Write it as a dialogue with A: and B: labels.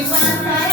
A: three, one, five.